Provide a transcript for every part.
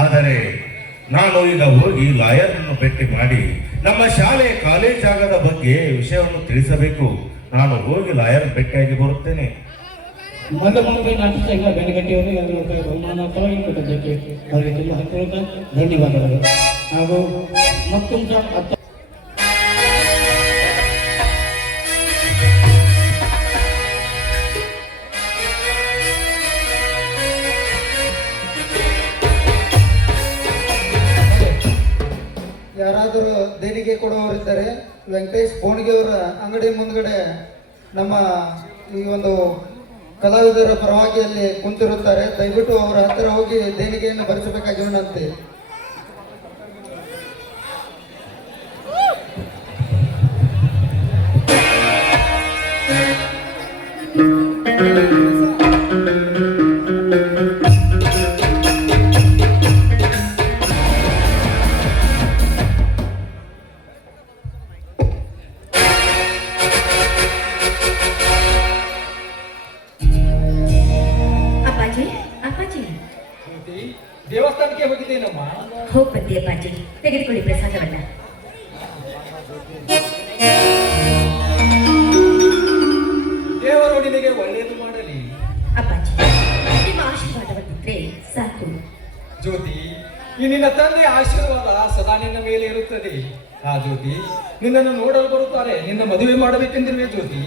ಆದರೆ ನಾನು ಈಗ ಹೋಗಿ ಲಾಯರ್ನನ್ನು ಭೇಟಿ ಮಾಡಿ ನಮ್ಮ ಶಾಲೆ ಕಾಲೇಜ್ ಜಾಗದ ಬಗ್ಗೆ ವಿಷಯವನ್ನು ತಿಳಿಸಬೇಕು. ನಾನು ಹೋಗಿ ಲಾಯರ್ ಭೇಟಿಯಾಗಿ ಬರುತ್ತೇನೆ. ಮಧ್ಯಮಾನದ ನಾಟಕ ಸಂಘ ಬೆಳಗಟ್ಟಿಯವರು 2 ರೂಪಾಯಿ ಬಹುಮಾನ ಕೊಟ್ಟಿದ್ದಕ್ಕೆ ಅವರಿಗೆ ತುಂಬ ಹೃತ್ಪೂರ್ವಕ ಧನ್ಯವಾದಗಳು. ಹಾಗೂ ಮತ್ತೊಂದು ಯಾರಾದರೂ ದೇಣಿಗೆ ಕೊಡುವವರಿದ್ದರೆ ವೆಂಕಟೇಶ್ ಬೋಣಿಗೆ ಅವರ ಅಂಗಡಿ ಮುಂದ್ಗಡೆ ನಮ್ಮ ಈ ಒಂದು ಕಲಾವಿದರ ಪರವಾಗಿಯಲ್ಲಿ ಕುಂತಿರುತ್ತಾರೆ. ದಯವಿಟ್ಟು ಅವರ ಹತ್ತಿರ ಹೋಗಿ ದೇಣಿಗೆಯನ್ನು ಭರಿಸಬೇಕಾಗಿ ವಿನಂತಿ. ದೇವಸ್ಥಾನಕ್ಕೆ ಹೋಗಿದ್ದೇನಮ್ಮ. ಹೋಗ್ಬಂದಿ ಅಪ್ಪಾಜಿ, ತೆಗೆದುಕೊಳ್ಳಿ ಪ್ರಸಾದವನ್ನ. ದೇವರು ನಿನಗೆ ಒಳ್ಳೆಯದು ಮಾಡಲಿ. ಅಪ್ಪಾಜಿ, ನಿಮ್ಮ ಆಶೀರ್ವಾದವನ್ನಿದ್ರೆ ಸಾಕು. ಜ್ಯೋತಿ, ಈ ನಿನ್ನ ತಂದೆಯ ಆಶೀರ್ವಾದ ಸದಾ ನಿನ್ನ ಮೇಲೆ ಇರುತ್ತದೆ. ಆ ಜ್ಯೋತಿ, ನಿನ್ನನ್ನು ನೋಡಲು ಬರುತ್ತಾರೆ. ನಿನ್ನ ಮದುವೆ ಮಾಡಬೇಕೆಂದಿರುವೆ ಜ್ಯೋತಿ.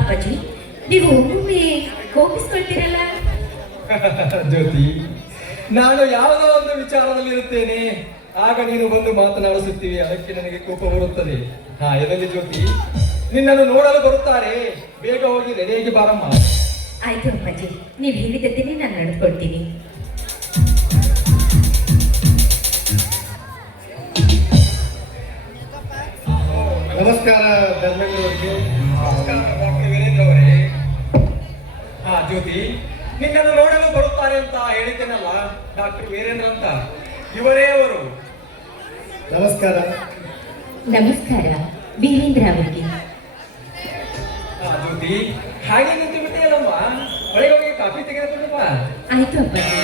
ಅಪ್ಪಾಜಿ, ನೀವು ಒಮ್ಮೊಮ್ಮೆ ಕೋಪಿಸ್ಕೊಳ್ತೀರಲ್ಲ. ಜ್ಯೋತಿ, ನಾನು ಯಾವುದೋ ಒಂದು ವಿಚಾರದಲ್ಲಿ ಇರುತ್ತೇನೆ, ಆಗ ನೀನು ಬಂದು ಮಾತನಾಡಿಸುತ್ತೀವಿ, ಅದಕ್ಕೆ ನನಗೆ ಕೋಪ ಬರುತ್ತದೆ. ಎಲ್ಲಿ ಜ್ಯೋತಿ, ನಿನ್ನನ್ನು ನೋಡಲು ಬರುತ್ತಾರೆ. ಬೇಗ ಹೋಗಿ ರೆಡಿಯಾಗಿ ಬಾರಮ್ಮ. ಆಯ್ತು ಅಪ್ಪಾಜಿ, ನೀವು ಹೇಳಿದಂತೆಯೇ ನಾನು ನಡೆದುಕೊಳ್ತೀನಿ. ನಮಸ್ಕಾರ ಧರ್ಮೇಂದ್ರವರಿಗೆ. ಡಾಕ್ಟರ್ ವೀರೇಂದ್ರ ಅವರೇ. ಜ್ಯೋತಿ, ನಿನ್ನನ್ನು ನೋಡಲು ಬರುತ್ತಾರೆ ಅಂತ ಹೇಳಿದ್ದೇನಲ್ಲ, ಡಾಕ್ಟರ್ ವೀರೇಂದ್ರ ಅಂತ, ಇವರೇ ಅವರು. ನಮಸ್ಕಾರ. ನಮಸ್ಕಾರ ವೀರೇಂದ್ರ ಅವರಿಗೆ. ಜ್ಯೋತಿ, ಹಾಗೆ ನಿಂತು ಬಿಟ್ಟೆಯಲ್ಲಮ್ಮ, ಒಳಗೆ ಹೋಗಿ ಕಾಫಿ ತೆಗೆದುಕೊಂಡಪ್ಪ. ಆಯ್ತು ಅಪ್ಪಾಜಿ.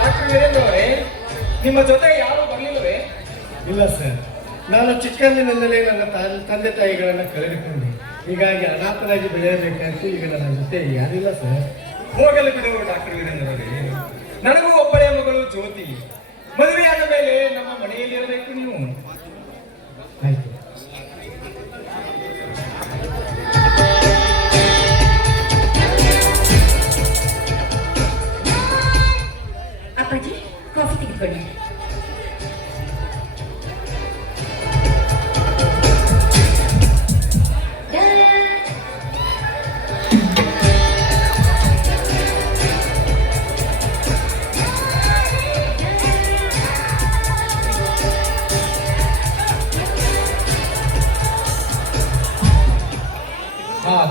ಡಾಕ್ಟರ್ ವೀರೇಂದ್ರ ಅವರೇ, ನಿಮ್ಮ ಜೊತೆ ಯಾರು ಬರಲಿಲ್ಲವೇ? ಇಲ್ಲ ಸರ್, ನಾನು ಚಿಕ್ಕಂದಿನಿಂದಲೇ ನನ್ನ ತಂದೆ ತಾಯಿಗಳನ್ನು ಕಳೆದುಕೊಂಡೆ. ಹೀಗಾಗಿ ಅನಾಥರಾಗಿ ಬೆಳೆಯಬೇಕಂತ ಈಗ ನನ್ನ ಜೊತೆ ಯಾರಿಲ್ಲ ಸರ್. ಹೋಗಲು ಬಿಡುವರು ಡಾಕ್ಟರ್ ವೀರೇಂದ್ರ ಅವರೇ. ನನಗೂ ಒಬ್ಬಳೇ ಮಗಳು ಜ್ಯೋತಿ. ಮದುವೆಯಾದ ಮೇಲೆ ನಮ್ಮ ಮನೆಯಲ್ಲಿ ಇರಬೇಕು ನೀವು. ಆಯ್ತು. ಅಪ್ಪಾಜಿ, ಕಾಫಿ ತೆಗೆದುಕೊಳ್ಳಿ.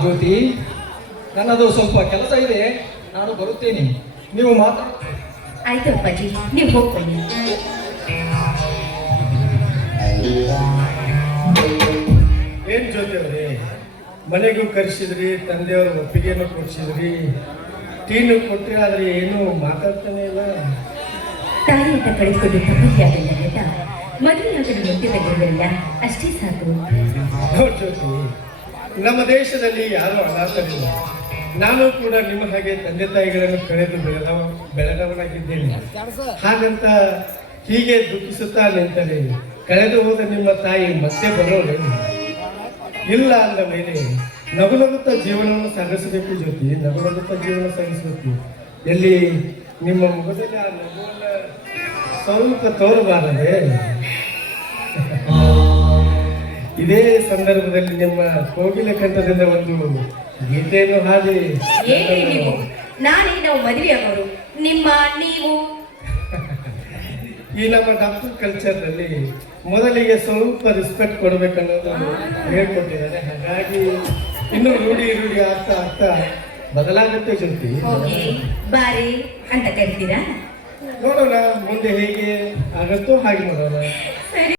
ಜ್ಯೋತಿ, ನನ್ನದು ಸ್ವಲ್ಪ ಕೆಲಸ ಇದೆ, ನಾನು ಬರುತ್ತೇನೆ. ನೀವು ಆಯ್ತು ಅಪ್ಪಾಜಿ, ನೀವು ಹೋಗ್ಕೊಳ್ಳಿ. ಏನ್ ಜ್ಯೋತಿ ಅವರೇ, ಮನೆಗೂ ಕರೆಸಿದ್ರಿ, ತಂದೆಯವರು ಒಪ್ಪಿಗೆಯನ್ನು ಕೊಡಿಸಿದ್ರಿ, ಟೀನು ಕೊಟ್ಟರೆ, ಆದ್ರೆ ಏನು ಮಾತಾಡ್ತಾನೆ ಇಲ್ಲ. ತಾಯಿ ಅಂತ ಕಳಿಸ್ಕೊಂಡು ತಪ್ಪಲಿಯಾಗಲ್ಲ ಅಂತ ಮದುವೆಯಾಗಲು ಮುಖ್ಯವಾಗಿರಲಿಲ್ಲ, ಅಷ್ಟೇ ಸಾಕು. ಜ್ಯೋತಿ, ನಮ್ಮ ದೇಶದಲ್ಲಿ ಯಾರೂ ಅನಾಥರಿಲ್ಲ. ನಾನು ಕೂಡ ನಿಮ್ಮ ಹಾಗೆ ತಂದೆ ತಾಯಿಗಳನ್ನು ಕಳೆದು ಬೆಳೆದವನಾಗಿದ್ದೇನೆ. ಹಾಗಂತ ಹೀಗೆ ದುಃಖಿಸುತ್ತಾ ನಿಂತರೆ ಕಳೆದು ಹೋದ ನಿಮ್ಮ ತಾಯಿ ಮತ್ತೆ ಬರೋರು ಇಲ್ಲ. ಅಂದ ಮೇಲೆ ನಗುನಗುತ್ತಾ ಜೀವನವನ್ನು ಸಾಗಿಸಬೇಕು ಜ್ಯೋತಿ, ನಗುನಗುತ್ತಾ ಜೀವನ ಸಾಗಿಸಬೇಕು. ಎಲ್ಲಿ ನಿಮ್ಮ ಮುಖದಲ್ಲಿ ಆ ನಗುವನ್ನ ಸ್ವಲ್ಪ ತೋರಬಾರದೆ. ಇದೇ ಸಂದರ್ಭದಲ್ಲಿ ನಿಮ್ಮ ಕೋಗಿಲೆ ಕಂಠದಿಂದ ಒಂದು ಗೀತೆಯನ್ನು ಹಾಡಿ. ನೀವು ನಾಳೆ ನಾವು ಮದುವೆ ಆಗೋರು, ನಿಮ್ಮ ನೀವು ಈ ನಮ್ಮ ಡಾಕ್ಟರ್ ಕಲ್ಚರ್ನಲ್ಲಿ ಮೊದಲಿಗೆ ಸ್ವಲ್ಪ ರೆಸ್ಪೆಕ್ಟ್ ಕೊಡಬೇಕನ್ನೋದು ಹೇಳ್ಕೊಟ್ಟಿದ್ದಾರೆ. ಹಾಗಾಗಿ ಇನ್ನು ರೂಢಿ ಆಗ್ತಾ ಆಗ್ತಾ ಬದಲಾಗುತ್ತೆ ಜ್ಯೋತಿ. ಬಾರಿ ಅಂತ ಕರಿತೀರಾ? ನೋಡೋಣ ಮುಂದೆ ಹೇಗೆ ಆಗುತ್ತೋ ಹಾಗೆ ನೋಡೋಣ. ಸರಿ.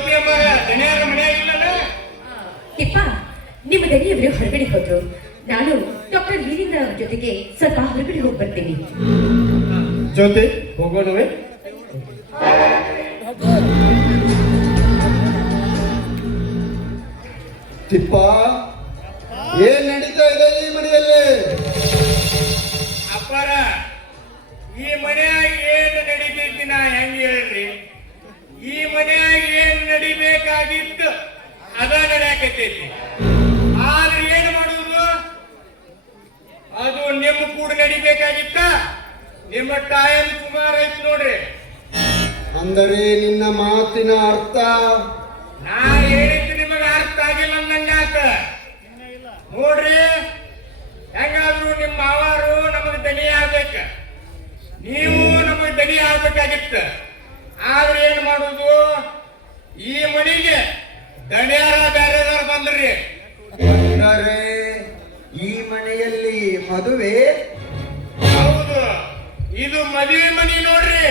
ಜ್ಯೋತಿ ಅಮ್ಮರ ದನಿಯಾರ ಮನೆಯಾಗಿಲ್ಲನ? ತಿಪ್ಪ, ನಿಮ್ಮ ದನಿಯವರು ಹೊರಗಡೆ ಹೋದ್ರು. ನಾನು ಡಾಕ್ಟರ್ ವೀರೇಂದ್ರ ಅವ್ರ ಜೊತೆಗೆ ಸ್ವಲ್ಪ ಹೊರಗಡೆ ಹೋಗಿ ಬರ್ತೀನಿ. ಜ್ಯೋತಿ ಹೋಗೋಣವೇ? ತಿಪ್ಪ, ಏನ್ ನಡೀತಾ ಇದೆ ಈ ಮನೆಯಲ್ಲಿ? ಅಪ್ಪಾರ, ಈ ಮನೆಯಾಗ ಏನು ನಡಿತೈತಿ ನಾ ಹೆಂಗ ಹೇಳ್ರಿ? ಈ ಮನೆಯಾಗ ಏನು ನಡಿಬೇಕಾಗಿತ್ತು ಅದ ನಡೆಯಾಕೈತೈತಿ. ಆದ್ರೆ ಏನು ಮಾಡುವುದು? ಅದು ನಿಮ್ಮ ಕೂಡ ನಡಿಬೇಕಾಗಿತ್ತ? ನಿಮ್ಮ ಟೈಮ್ ಸುಮಾರು ಐತಿ ನೋಡ್ರಿ. ಅಂದರೆ ನಿನ್ನ ಮಾತಿನ ಅರ್ಥ? ನಾ ಹೇಳಿದ್ದು ನಿಮಗೆ ಅರ್ಥ ಆಗಿಲ್ಲ ಅಂದಂಗಾತ. ನೋಡ್ರಿ, ಹೆಂಗಾದ್ರು ನಿಮ್ಮ ಮಾವಾರು ನಮಗೆ ದನಿ ಆಗ್ಬೇಕ, ನೀವು ನಮಗೆ ದನಿ ಆಗ್ಬೇಕಾಗಿತ್ತ. ಆದ್ರೆ ಏನ್ ಮಾಡುದು? ಈ ಮನೆಗೆ ದಣಿಯಾರ ಬೇರೆದಾರ ಬಂದ್ರಿ. ಅಂದರೆ ಈ ಮನೆಯಲ್ಲಿ ಮದುವೆ? ಹೌದು, ಇದು ಮದುವೆ ಮನಿ ನೋಡ್ರಿ.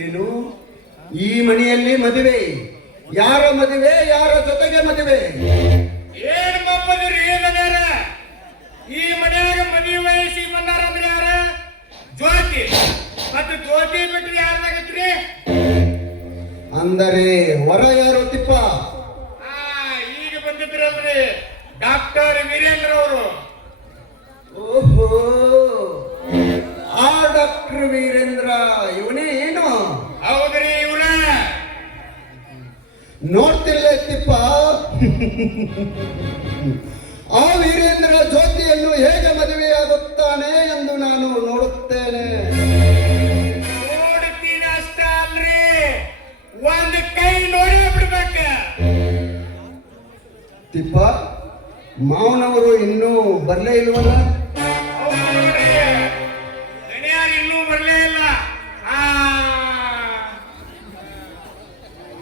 ಏನು? ಈ ಮನೆಯಲ್ಲಿ ಮದುವೆ? ಯಾರ ಮದುವೆ? ಯಾರ ಜೊತೆಗೆ ಮದುವೆ? ಏನ್ ಮಪ್ಪದ್ರಿ ದಣ್ಯಾರ? ಈ ಮನೆಯಾಗ ಮದುವೆ ವಯಸ್ಸಿ ಬಂದಾರ ಅಂದ್ರೆ ಯಾರ? ಜ್ಯೋತಿ. ಮತ್ತೆ ಜ್ಯೋತಿ ಬಿಟ್ರಿ ಯಾರ್ದಾಗತ್ರಿ? ಅಂದರೆ ಹೊರ ಯಾರು ತಿಪ್ಪ? ಈಗ ಬಂದಿದ್ರಲ್ರಿ ಡಾಕ್ಟರ್ ವೀರೇಂದ್ರ ಅವರು. ಓಹೋ, ಆ ಡಾಕ್ಟರ್ ವೀರೇಂದ್ರ ಇವನೇ ಏನು? ಹೌದ್ರಿ, ಇವ್ರ. ನೋಡ್ತಿಲ್ಲ ತಿಪ್ಪ, ಆ ವೀರೇಂದ್ರ ಜ್ಯೋತಿಯನ್ನು ಹೇಗೆ ಮದುವೆಯಾಗುತ್ತಾನೆ ಎಂದು ನಾನು ನೋಡುತ್ತೇನೆ. ನೋಡ್ತೀನಿ ಅಷ್ಟ ಅಲ್ರಿ, ಒಂದ್ ಕೈ ನೋಡಿ ಬಿಡ್ಬೇಕ. ತಿಪ್ಪ, ಮಾವನವರು ಇನ್ನೂ ಬರಲೇ ಇಲ್ವಲ್ಲ? ಹೌದು ನೋಡ್ರಿ, ದಣಿಯಾರು ಇನ್ನೂ ಬರ್ಲೇ ಇಲ್ಲ.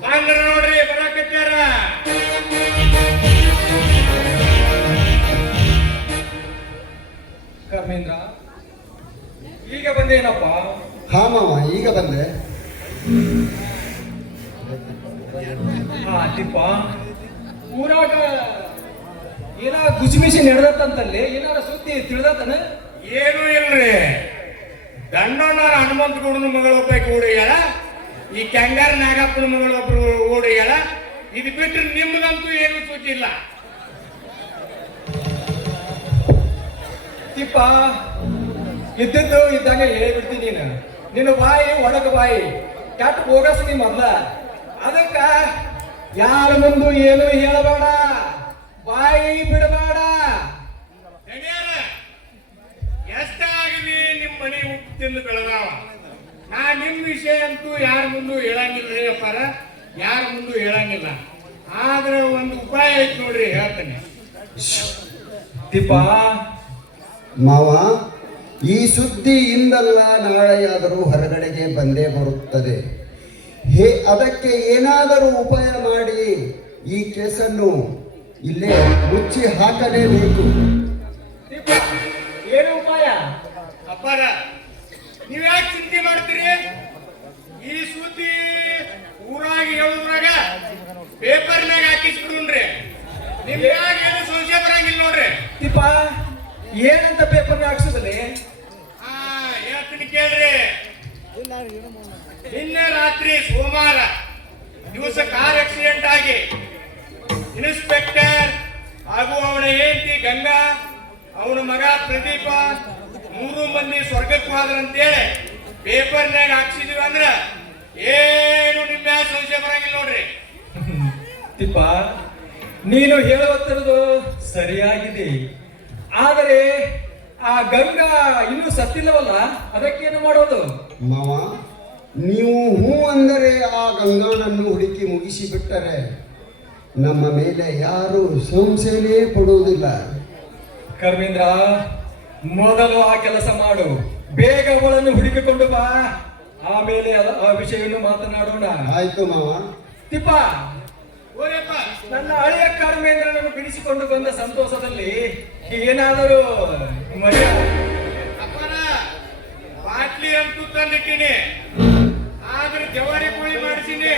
ಬಂದ್ರ ನೋಡ್ರಿ, ಬರಾಕತ್ತಾರ. ಕರ್ಮೇಂದ್ರ, ಈಗ ಬಂದೇನಪ್ಪ? ಹಾ ಮಾವ, ಈಗ ಬಂದೆ. ತಿಪ್ಪ, ಊರಾಗ ಏನ ಗುಜಿಮಿಸಿ ನಡೆದತ್ತಂತಲ್ಲಿ ಏನಾರ ಸುದ್ದಿ ತಿಳಿದತನ? ಏನು ಇಲ್ರಿ, ದಂಡೋಣ್ಣರ ಹನುಮಂತ ಗೌಡನ ಮಗಳೊಬ್ಬ ಓಡಿಯಾಳ, ಈ ಕೆಂಗಾರ ನಾಗಪ್ಪನ ಮಗಳೊಬ್ರು ಓಡಿಯಾಳ. ಇದು ಬಿಟ್ಟರೆ ನಿಮ್ದಂತೂ ಏನು ಸುದ್ದಿ ಇಲ್ಲ. ತಿಪ್ಪ, ಇದ್ದದ್ದು ಇದ್ದಾಗ ಹೇಳ್ಬಿಡ್ತೀನಿ ನೀನು. ನಿನ್ನ ಬಾಯಿ ಒಡಕ ಬಾಯಿ, ಕೆಟ್ಟ ಹೋಗಸ್ ನೀ ಮೊದ್ಲ. ಅದಕ್ಕ ಯಾರ ಮುಂದು ಏನು ಹೇಳಬೇಡ, ಬಾಯಿ ಬಿಡಬೇಡ. ದಣಿಯಾರ, ಎಷ್ಟಾಗಲಿ ನಿಮ್ಮ ಮನೆ ಉಪ್ಪು ತಿಂದು ಬೆಳೆದಾವ. ನಾ ನಿಮ್ಮ ವಿಷಯ ಅಂತೂ ಯಾರ ಮುಂದೂ ಹೇಳಂಗಿಲ್ರಿ ಅಪ್ಪಾರ, ಯಾರ ಮುಂದೂ ಹೇಳಂಗಿಲ್ಲ. ಆದ್ರೆ ಒಂದು ಉಪಾಯ ಐತಿ ನೋಡ್ರಿ, ಹೇಳ್ತೇನೆ. ತಿಪ್ಪ, ಮಾವ, ಈ ಸುದ್ದಿ ಇಂದಲ್ಲ ನಾಳೆಯಾದರೂ ಹೊರಗಡೆಗೆ ಬಂದೇ ಬರುತ್ತದೆ. ಅದಕ್ಕೆ ಏನಾದರೂ ಉಪಾಯ ಮಾಡಿ ಈ ಕೇಸನ್ನು ಇಲ್ಲೇ ಮುಚ್ಚಿ ಹಾಕಲೇಬೇಕು. ತಿಪ್ಪ, ಏನು ಉಪಾಯ? ಅಪ್ಪಾರ, ನೀವ್ ಯಾಕೆ ಚಿಂತೆ ಮಾಡ್ತೀರಿ? ಈ ಸುದ್ದಿ ಊರಾಗ ಹೇಳುದ್ರಾಗ ಪೇಪರ್ನಾಗ ಹಾಕಿಸ್ಬಿಡ್ರಿ. ನಿಮ್ ಯಾಕೆ ಏನು ಸಂಶಯ ಬರಂಗಿಲ್ಲ ನೋಡ್ರಿ. ತಿಪ್ಪ, ಏನಂತ ಪೇಪರ್ ಹಾಕ್ಸಿದಲ್ಲಿ? ಹೇಳ್ತೀನಿ ಕೇಳ್ರಿ. ನಿನ್ನೆ ರಾತ್ರಿ ಸೋಮವಾರ ದಿವಸ ಕಾರ್ ಆಕ್ಸಿಡೆಂಟ್ ಆಗಿ ಇನ್ಸ್ಪೆಕ್ಟರ್ ಹಾಗೂ ಅವನ ಹೆಂಡತಿ ಗಂಗಾ, ಅವನ ಮಗ ಪ್ರದೀಪ 3 ಮಂದಿ ಸ್ವರ್ಗಕ್ಕೆ ಹೋದ್ರಂತೇಳಿ ಪೇಪರ್ನಾಗ ಹಾಕ್ಸಿದೀವಿ ಅಂದ್ರ ಏನು ನಿಮ್ಮ ಸಂಶಯ ಬರಂಗಿಲ್ಲ ನೋಡ್ರಿ. ತಿಪ್ಪ, ನೀನು ಹೇಳುತ್ತಿರುವುದು ಸರಿಯಾಗಿದೆ. ಆದರೆ ಆ ಗಂಗಾ ಇನ್ನೂ ಸತ್ತಿಲ್ಲವಲ್ಲ, ಅದಕ್ಕೇನು ಮಾಡೋದು? ಮಾವ, ನೀವು ಹೂ ಅಂದರೆ ಆ ಗಂಗಾನನ್ನು ಹುಡುಕಿ ಮುಗಿಸಿ ಬಿಟ್ಟರೆ ನಮ್ಮ ಮೇಲೆ ಯಾರು ಸಂಶಯನೇ ಪಡುವುದಿಲ್ಲ. ಕರ್ಮೇಂದ್ರ, ಮೊದಲು ಆ ಕೆಲಸ ಮಾಡು. ಬೇಗ ಅವಳನ್ನು ಹುಡುಕಿಕೊಂಡು ಬಾ, ಆಮೇಲೆ ಆ ವಿಷಯವನ್ನು ಮಾತನಾಡೋಣ. ಆಯ್ತು ಮಾವ. ತಿಪ್ಪ, ಓರಪ್ಪ, ನನ್ನ ಹಳೆಯ ಕರ್ಮೇಂದ್ರನನ್ನು ಬಿಡಿಸಿಕೊಂಡು ಬಂದ ಸಂತೋಷದಲ್ಲಿ ಏನಾದರೂ ಮರ್ಯಾದೆ? ಅಪ್ಪನ ಬಾಟ್ಲಿ ಅಂತೂ ತಂದಿಟ್ಟಿನಿ, ಆದ್ರೆ ಜವಾರಿ ಕೋಳಿ ಮಾಡಿಸಿನಿ.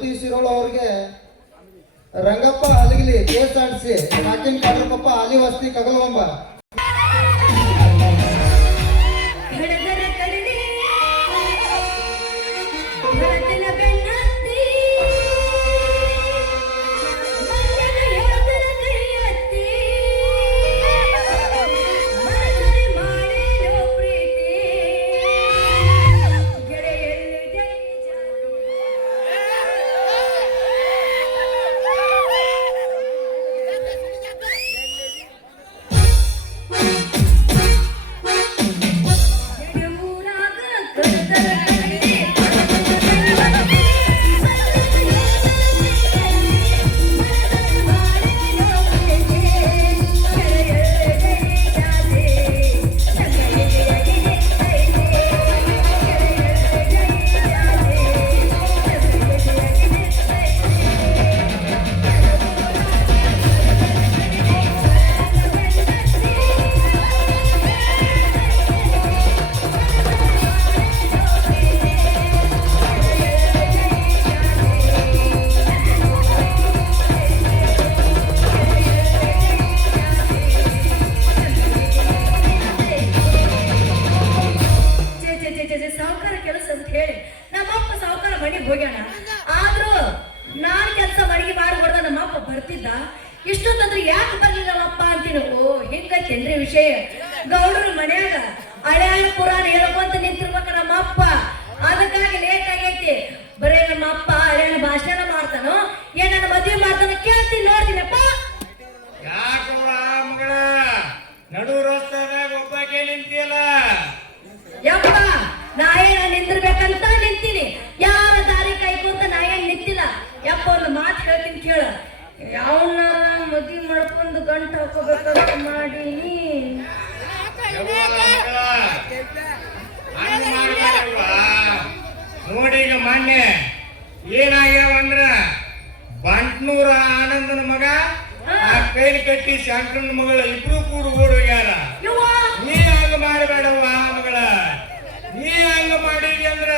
ಜ್ಯೋತಿ ಶಿರೋಳ ಅವ್ರಿಗೆ ರಂಗಪ್ಪ ಅಲಗಿಲಿ KSRTC ನಾಕಿನ್ ಕಾಡ್ರಪ್ಪ ಆಲಿ ವಸ್ತಿ ಕಗಲವಂಬ. ಹಡಗರ ಕಡಲೆ ಭರತನ ಬೆನ್ನತ್ತಿ ಮನ್ನನ ಯೋಧನ ಕೈಯತ್ತಿ ಮನಸರೆ ಮಾಡೇನೋ ಪ್ರೀತಿ ಗೆಳೆಯಲ್ಲಿ ಜೈ ಊರಾಗ ಕಡದರ ಕಡಲೆ ಸಾವುಕಾರ ಕೆಲಸ ಅಂತ ಹೇಳಿ ನಮ್ಮಪ್ಪ ಸಾವುಕಾರ ಮನೆಗೆ ಹೋಗ್ಯಾನ. ಆದ್ರೂ ನಾನ್ ಕೆಲಸ ಮನೆಗೆ ಮಾಡ್ಕೊಡ್ದ ನಮ್ಮಪ್ಪ ಬರ್ತಿದ್ದ. ಇಷ್ಟೊತ್ತಂದ್ರೆ ಯಾಕೆ ಬರ್ಲಿಲ್ಲ ನಮ್ಮಪ್ಪ ಅಂತೀನಿ. ಓ ಹಿಂಗೈತೇನ್ರಿ ವಿಷಯ. ಗೌಡರು ಮನ್ಯಾಗ ಹಳೆ ಪುರಾಣ ಹೇಳ್ಕೊಂತ ನಿಂತಿರ್ಬೇಕ ನಮ್ಮಪ್ಪ. ಅದಕ್ಕಾಗಿ ಲೇಟ್ ಆಗೈತಿ. ಬರೇ ನಮ್ಮಪ್ಪ ಹಳೆಯ ಭಾಷಣ ಮಾಡ್ತಾನೋ ಏನ್ ನನ್ನ ಮದುವೆ ಮಾಡ್ತಾನೋ ಕೇಳ್ತೀನಿ, ನೋಡ್ತೀನಪ್ಪ. ಯಾಕವ್ವ ಮಗಳ ನಡು ರಸ್ತೆದಾಗ ಒಬ್ಬಾಕೆ ನಿಂತಿಯಲ್ಲ? ಯಪ್ಪ ನಾ ಏನ ನಿಂದಿರ್ಬೇಕಂತ ನಿಂತೀನಿ. ಯಾರ ದಾರಿ ಕೈಕೊಂತ ನಾ ಏನ್ ನಿಂತಿಲ್ಲ. ಯಪ್ಪ ಒಂದು ಮಾತು ಹೇಳ್ತೀನಿ ಕೇಳ. ಯಾವನಾರ ಮದ್ವಿ ಮಾಡ್ಕೊಂಡು ಗಂಟು ಹಾಕೋಬೇಕಂತ ಮಾಡೀನಿ. ಯವ್ವ ಮಗಳ, ಹಂಗ್ ಮಾಡ್ಬೇಡವ್ವ. ನೋಡಿ ಈಗ ಮೊನ್ನೆ ಏನಾಗ್ಯಾವ ಅಂದ್ರ ಬಂಟ್ನೂರ ಆನಂದನ ಮಗ ಆ ಕೈಲಿ ಕಟ್ಟಿ ಶಂಕರನ ಮಗಳ ಇಬ್ರು ಕೂಡ ಓಡೋಗ್ಯಾರ. ಯವ್ವ ನೀ ಹಂಗ ಮಾಡಬೇಡವ್ವ ಮಗಳ. ನೀ ಹಂಗ ಮಾಡಿದಿ ಅಂದ್ರ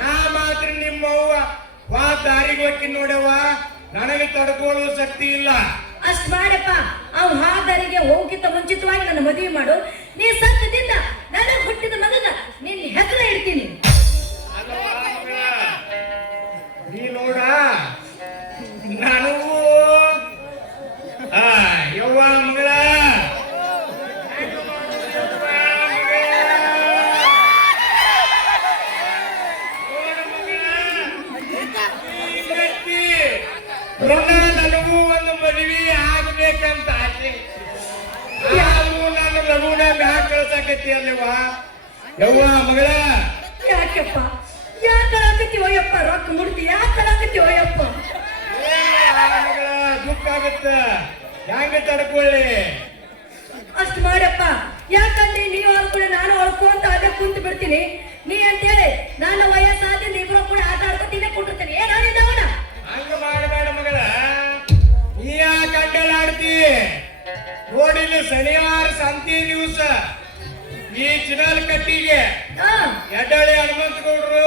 ನಾ ಮಾತ್ರ ನಿಮ್ಮವ್ವ ದಾರಿಗೆ ಹೋಗಿ ನೋಡವ್ವ. ನನಗೆ ತಡ್ಕೊಳ್ಳುವ ಶಕ್ತಿ ಇಲ್ಲ. ಅಷ್ಟ್ ಮಾಡಪ್ಪ. ಅವ್ ಹಾದರಿಗೆ ಹೋಗಿದ್ದ ಮುಂಚಿತವಾಗಿ ನನ್ನ ಮದುವೆ ಮಾಡು. ನೀ ಸತ್ತದಿಂದ ನನಗೆ ಹುಟ್ಟಿದ ಮಗನ ನಿನ್ನ ಹೆಸರ ಇಡ್ತೀನಿ. ಅಲ್ಲವ್ವ ಮಗಳ, ನೀ ನೋಡ ನನಗೂ ಯವ್ವ ಮಗಳ ನನಗೂ ಒಂದು ಮದುವೆ ಆಗ್ಬೇಕಂತ ಆಸೆ. ನಾನು ಲಘುನ ಮ್ಯಾಕ್ ಕಳ್ಸಕತ್ತಿ ಅಲ್ಲವ್ವ. ಯವ್ವ ಮಗಳ, ಯಾಕಪ್ಪ ಯಾಕಲಾಕತ್ತೀವೋ ಯಪ್ಪ? ರೊಕ್ಕ ಮುಡ್ತಿ ಯಾಕಲಾಕತ್ತೀವೋ ಯಪ್ಪ? ಮಗಳ ದುಃಖ ಆಗತ್ತ. ಹೆಂಗ ತಡ್ಕೊಳ್ಳಿ? ಅಷ್ಟ್ ಮಾಡಪ್ಪ. ಯಾಕಂದ್ರೆ ನೀವು ಹೊಳ್ಕೊಳ್ಳಿ ನಾನು ಹೊಳ್ಕೊಂತ ಅದೇ ಕುಂತು ಬಿಡ್ತೀನಿ. ನೀ ಅಂತೇಳಿ ನನ್ನ ವಯಸ್ಸಾದಿಂದ ಇಬ್ರು ಕೂಡ ಆಟ ಆಡ್ಕೊತೀನಿ ಕೊಟ್ಟಿರ್ತೀನಿ. ಏನಾಗಿದ್ದವನ ಹಂಗ ಮಾಡಬೇಡ ಮಗಳ. ನೀ ಯಾಕೆ ಅಡ್ಡಲಾಡ್ತಿ? ನೋಡಿಲ್ಲಿ ಶನಿವಾರ ಸಂತಿ ದಿವಸ ಈ ಚಿನ್ನಲ್ ಕಟ್ಟಿಗೆ ಎಡಳಿ ಹನುಮಂತ ಗೌಡ್ರು,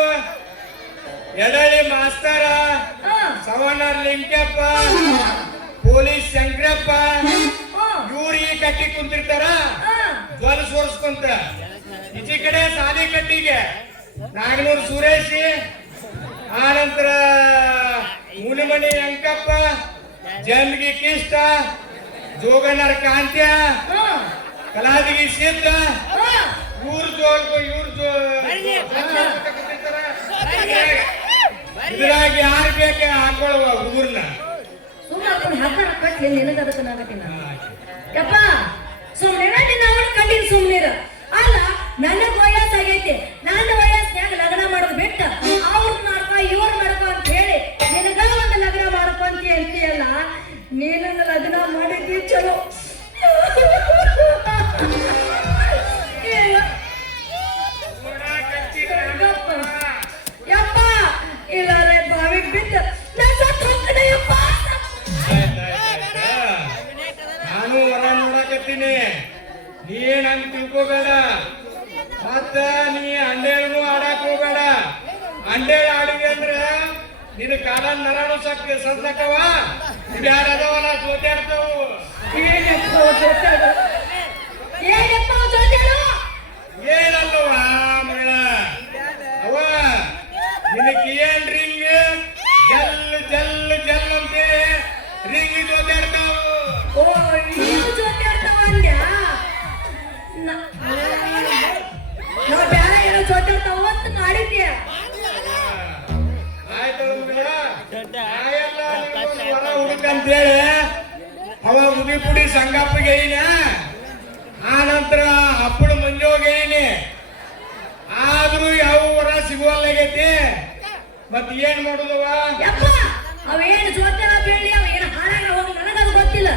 ಎಡಳಿ ಮಾಸ್ತರ, ಸವಣರ್ ಲಿಂಗಪ್ಪ, ಪೊಲೀಸ್ ಶಂಕರಪ್ಪ ಇವ್ರು ಈ ಕಟ್ಟಿ ಕುಂತಿರ್ತಾರ ಜ್ವಲ ಸೋರ್ಸ್ಕೊಂತ. ಈಚೆ ಕಡೆ ಸಾಲಿ ಕಟ್ಟಿಗೆ ನಾಗನೂರು ಸುರೇಶಿ, ಆನಂತರ ಮುನಿಮಣಿ ಅಂಕಪ್ಪ, ಜನ್ಗಿ ಕಿಷ್ಟ, ಜೋಗಣ್ಣರ ಕಾಂತ್ಯ, ಕಲಾದಿಗಿ ಸಿದ್ಧ, ಇದ್ರಾಗ ಯಾರು ಬೇಕೆ ಹಾಕೊಳ್ಳುವ ಹುಡುಗರ್ನ. ಸುಮ್ಮನೆ ಹಗ್ಗ ಕಟ್ಲಿ ನಿನಗದಕ್ಕನಾಗತ್ತೀನಿ ಯಪ್ಪ. ಸುಮ್ಮನೆ ನಿನ್ನ ಅವನ ಕಂಡಿನ ಸುಮ್ಮನಿರ. ಅಲ್ಲ ನನಗ್ ವಯಸ್ಸಾಗೈತಿ. ನನ್ನ ವಯಸ್ಸಿನಾಗ ಲಗ್ನ ಮಾಡೋದು ಬಿಟ್ಟ ಅವ್ರ ಮಾಡ್ಕೊ ಇವ್ರ ಮಾಡ್ಕೊ ಅಂತ ಹೇಳಿ ನಿನಗ ಒಂದು ಲಗ್ನ ಮಾಡ್ಕೊಂತ ಅಂತೀಯಲ್ಲ. ನೀನನ್ನ ಲಗ್ನ ಮಾಡಿದ್ವಿ ಚಲೋ. ಯಪ್ಪ ಇಲ್ಲಾರೆ ಬಾವಿಗೆ ಬಿಟ್ಟ ಯಪ್ಪ. ನಾನು ಹೊರ ನೋಡಕತ್ತೀನಿ. ನೀನಂತ ತಿಳ್ಕೋಬೇಡ. ಮತ್ತ ನೀ ಅಂಡೇಳನು ಆಡಕ್ ಹೋಗ್ಬೇಡ. ಅಂಡೇಳ ಆಡಿದೆ ಅಂದ್ರ ನಿನ್ನ ಕಾಲ ನರಾನು ಸಕ್ಕವ ಬ್ಯಾಡ ಅದಾವಲ್ಲ ಜೋತ್ಯಾಡ್ತಾವು ಏನಪ್ಪ ಜೊತೆಯಾಡು? ಏನಪ್ಪ ಜೊತೆಯಾಡು? ಏನಲ್ಲವ ಮಗಳ ಅವ ನಿನಗೆ ಏನ್ ರಿಂಗ್ ಜಲ್ ಅಂತೇಳಿ ರಿಂಗ್ ಜೋತ್ಯಾಡ್ತಾವು. ಓ ನೀವು ಜೊತೆಯಾಡ್ತಾವ ಅಂದ್ಯಾ? ನಾವು ಬೇಡ ಏನೋ ಜೊತೆಯಾಡ್ತಾವ ಅಂತ ಮಾಡಿದ್ಯ. ಆಯ್ತು ಮಗಳ ನಾಯೆಲ್ಲ ನಿನಗೊಂದು ವರ ಹುಡುಕಂತೇಳಿ ಅವ ಉದಿಪುಡಿ ಸಂಗಪ್ಪಗೆ ಹೇಳಿನ ಆ ನಂತರ ಹಪ್ಪಳ ಮಂಜೋಗೆ ಹೇಳಿನಿ. ಆದ್ರೂ ಯಾವ ವರ ಸಿಗುವಲ್ಲಾಗೈತಿ. ಮತ್ ಏನ್ ಮಾಡುದವ? ಯಪ್ಪ ಅವೇನು ಜೊತೆನ ಬೀಳಿ ಅವ ಏನು ಹಾಳಾಗ ಹೋಗಿ ನನಗದು ಗೊತ್ತಿಲ್ಲ.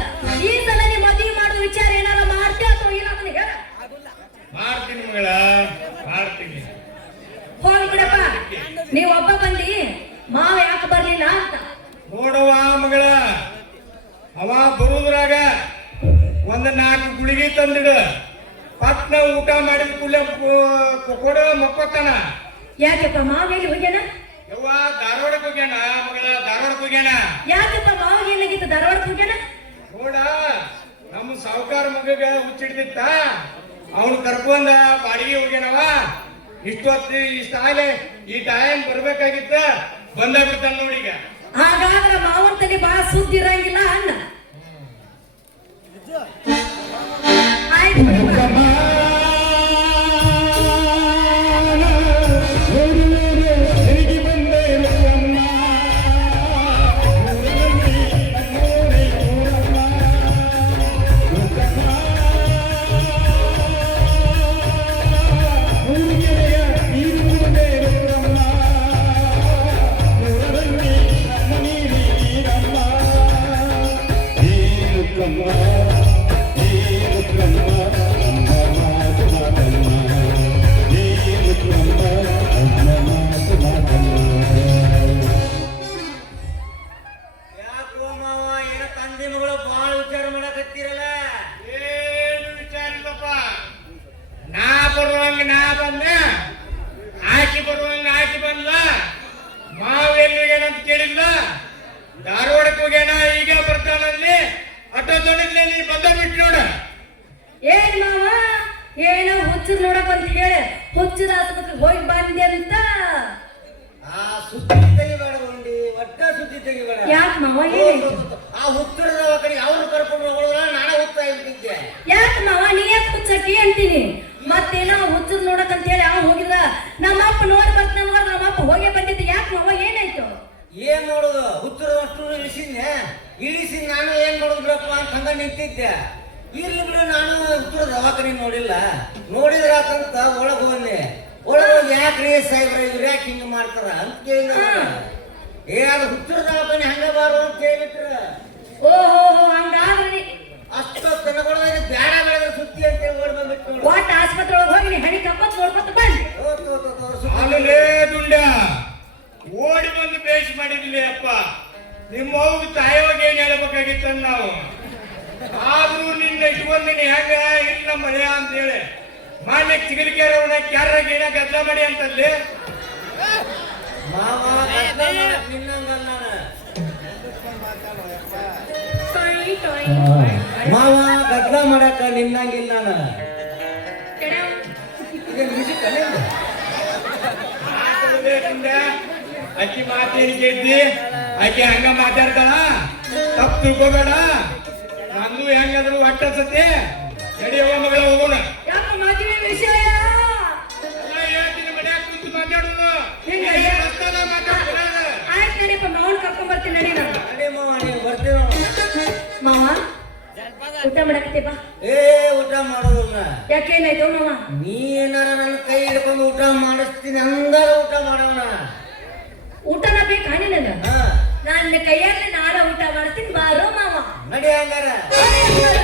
ಈ ಸಲ ನೀ ಮದುವೆ ಮಾಡುವ ವಿಚಾರ ಏನಾರ ಮಾಡ್ತೀಯ ಅಥವಾ ಇಲ್ಲ ನನಗೆ ಹೇಳ. ಮಾಡ್ತೀನಿ ಮಗಳ ಮಾಡ್ತೀನಿ. ಹೋಗಿ ಬಿಡಪ್ಪ, ನೀವ್ ಒಬ್ಬ ಬಂದಿ ಮಾವ ಯಾಕೆ ಬರ್ಲಿಲ್ಲ ಅಂತ. ನೋಡವ ಮಗಳ ಅವ ಬರುದ್ರಾಗ ಒಂದ್ 4 ಗುಳಿಗೆ ತಂದಿಡು. ಪಟ್ನ ಊಟ ಮಾಡಿದ ಕೂಡಲೇ ಕೊಡು ಮಕ್ಕೊತ್ತಾನ. ಯಾಕೆಪ್ಪ ಮಾವ ಎಲ್ಲಿ ಹೋಗ್ಯಾನ? ಯವ್ವ ಧಾರವಾಡಕ್ಕೆ ಹೋಗ್ಯಾನ ಮಗಳ, ಧಾರವಾಡಕ್ಕೆ ಹೋಗ್ಯಾನ. ಯಾಕೆಪ್ಪ ಮಾವ ಏನಾಗಿತ್ತು ಧಾರವಾಡಕ್ಕೆ ಹೋಗ್ಯಾನ? ನೋಡ ನಮ್ಮ ಸಾವುಕಾರ ಮಗಗ ಹುಚ್ಚಿಡ್ದಿತ್ತ, ಅವನು ಕರ್ಕೊಂಡ ಬಾಡಿಗೆ ಹೋಗ್ಯಾನವ. ಇಷ್ಟೊತ್ತು ಇಷ್ಟಾಗಲೇ ಈ ಟೈಮ್ ಬರ್ಬೇಕಾಗಿತ್ತ, ಬಂದ ಬಿಡ್ತಾನ ನೋಡೀಗ. ಹಾಗಾದ್ರೆ ಮಾವನ ತಲೆ ಬಹಳ ಸುದ್ದಿ ಇರಂಗಿಲ್ಲ ಅಣ್ಣ. ಆಯ್ತು ಬಿಡಪ್ಪ. ಏನು ವಿಚಾರ ಇಲ್ಲಪ್ಪ. ನಾ ಬರುವಂಗ ನಾ ಬಂದ, ಆಕಿ ಬರುವಂಗ ಆಕಿ ಬಂದ್ಲ. ಮಾವ ಎಲ್ಲಿ ಹೋಗ್ಯಾನಂತ ಕೇಳಿಲ್ಲ, ಧಾರವಾಡಕ್ಕೆ ಹೋಗ್ಯಾನ, ಈಗ ಬರ್ತಾನಲ್ಲಿ. ಅಟೋ ತೊಡಗ್ಲೆ ನೀ ಬಂದ ಬಿಟ್ಟು ನೋಡ. ಏನ್ ಮಾವ ಏನೋ ಹುಚ್ಚರ್ ನೋಡಕ್ ಅಂತ ಹೇಳಿ ಹುಚ್ಚರ ಆಸ್ಪತ್ರೆಗೆ ಹೋಗಿ ಬಂದೆ ಅಂತ. ಆ ಸುದ್ದಿ ತೆಗಿಬೇಡ ಉಂಡಿ, ಒಟ್ಟ ಸುದ್ದಿ ತೆಗಿಬೇಡ. ಯಾಕೆ ಮಾವ ಏನಾಯ್ತು? ಆ ಹುತ್ತರದ ಕಡೆ ಅವ್ರು ಕರ್ಕೊಂಡು ಹೋಗೋದ್ರ ನಾನೇ ಹೋಗ್ತಾ ಇದ್ದಿದ್ದೆ. ಯಾಕೆ ಮಾವ ನೀ ಯಾಕೆ ಹುಚ್ಚಕ್ಕಿ ಅಂತೀನಿ? ಮತ್ತೇನೋ ಹುಚ್ಚರ್ ನೋಡಕ್ ಅಂತ ಹೇಳಿ ಅವ್ನು ಹೋಗಿದ್ರ. ನಮ್ಮಪ್ಪ ನೋಡಿ ಬರ್ತಾನ ನೋಡ್ರ, ನಮ್ಮಪ್ಪ ಹೋಗೇ ಬಂದಿದ್ದು. ಯಾಕೆ ಮಾವ ಏನಾಯ್ತು? ಏನ್ ಮಾಡೋದು, ಹುತ್ತರದ ಅಷ್ಟು ಇಳಿಸಿ ನಾನು ಏನ್ ಮಾಡೋದು ಬಿಡಪ್ಪ ಅಂತ ಹಂಗ ನಿಂತಿದ್ದೆ. ಇರ್ಲಿ ಬಿಡು, ನಾನು ಹುತ್ತರದ ದವಾಖಾನೆ ನೋಡಿಲ್ಲ. ನೋಡಿದ್ರಾತಂತ ಒಳಗ್ ಹೋಗಿ ಯಾಕ್ರಿ ಸಾಹೇಬ್ರ ಇವ್ರು ಯಾಕೆ ಹಿಂಗ ಮಾಡ್ತಾರ ಅಂತ ಕೇಳಿ ಏ ಅದು ಹುಚ್ಚರ ದವಾಖಾನೆ ಹಂಗ ಬಾರು ಅಂತ ಕೇಳಿಬಿಟ್ರ. ಓಹೋ ಹಂಗಾದ್ರೆ ಅಷ್ಟು ತನಗೊಳದಾಗ ಬ್ಯಾಡ ಬೆಳೆದ ಸುದ್ದಿ ಅಂತ ಓಡ್ ಬಂದ್ಬಿಟ್ಟು ನೋಡು. ಒಟ್ಟ ಆಸ್ಪತ್ರೆ ಒಳಗೆ ಹೋಗಿ ಹಣಿ ಕಪ್ಪತ್ ನೋಡ್ಕೊತ ಬಂದ್. ಆಮೇಲೆ ದುಂಡ ಓಡಿ ಬಂದು ಬೇಷ್ ಮಾಡಿದ್ಲಿ ಅಪ್ಪ. ನಿಮ್ಮ ಅವ್ಗ ತಾಯಿವಾಗ ಏನ್ ಹೇಳ್ಬೇಕಾಗಿತ್ತ ನಾವು. ಆದ್ರೂ ನಿನ್ನ ಇಟ್ಕೊಂದಿನಿ ಹೆಂಗ ಇಲ್ಲ ಮಳೆಯ ಅಂತ ಹೇಳಿ ಮಾನ್ಯ ಚಿಗಲಿಕೆರೆ ಕ್ಯಾರಾಗ ಏನ ಗದ್ಲ ಮಾಡಿ ಅಂತಲ್ಲಿ. ಮಾವ ನಿನ್ನಂಗಲ್ಲ ಮಾವ ಗದ್ಲ ಮಾಡಕ ನಿನ್ನಂಗಿಲ್ಲ ನಾನು. ಅಕ್ಕಿ ಮಾತೇನು ಕೇಳ್ತಿ, ಅಕ್ಕಿ ಹಂಗ ಮಾತಾಡ್ತಾಳ, ತಪ್ಪು ತಿಳ್ಕೋಬೇಡ. ನಂದು ಹೆಂಗಾದ್ರು ಒಟ್ಟ ಸತಿ ನಡೆಯುವ ಮಗಳ ಹೋಗೋಣ. ಯಾಕ ಮದುವೆ ವಿಷಯ ಹೇಳ್ತೀನಿ, ಮನ್ಯಾಗ ಕುಂತು ಮಾತಾಡೋದು. ಆಯ್ತು ನಡಿಯಪ್ಪ, ಮಾವನ್ ಕರ್ಕೊಂಡ್ ಬರ್ತೀನಿ ನಡಿ. ನಾನು ಅದೇ ಮಾವ ನೀವು ಬರ್ತೀವ ಮಾವ ಊಟ ಮಾಡಕತ್ತೆ ಬಾ. ಏ ಊಟ ಮಾಡೋದನ್ನ ಯಾಕೇನಾಯ್ತು ಮಾವ? ನೀ ಏನಾರ ನನ್ನ ಕೈ ಹಿಡ್ಕೊಂಡು ಊಟ ಮಾಡಿಸ್ತೀನಿ ಅಂದಾಗ ಊಟ ಮಾಡೋಣ. ಊಟನ ಬೇಕಾ ನಿನಗ? ಹಾ ನನ್ನ ಕೈಯಲ್ಲಿ ನಾಡ ಊಟ ಮಾಡ್ತೀನಿ, ಬಾರೋ ಮಾವ. ನಡಿ ಹಂಗಾರ. ಬಾರೋ ಹಂಗಾರ.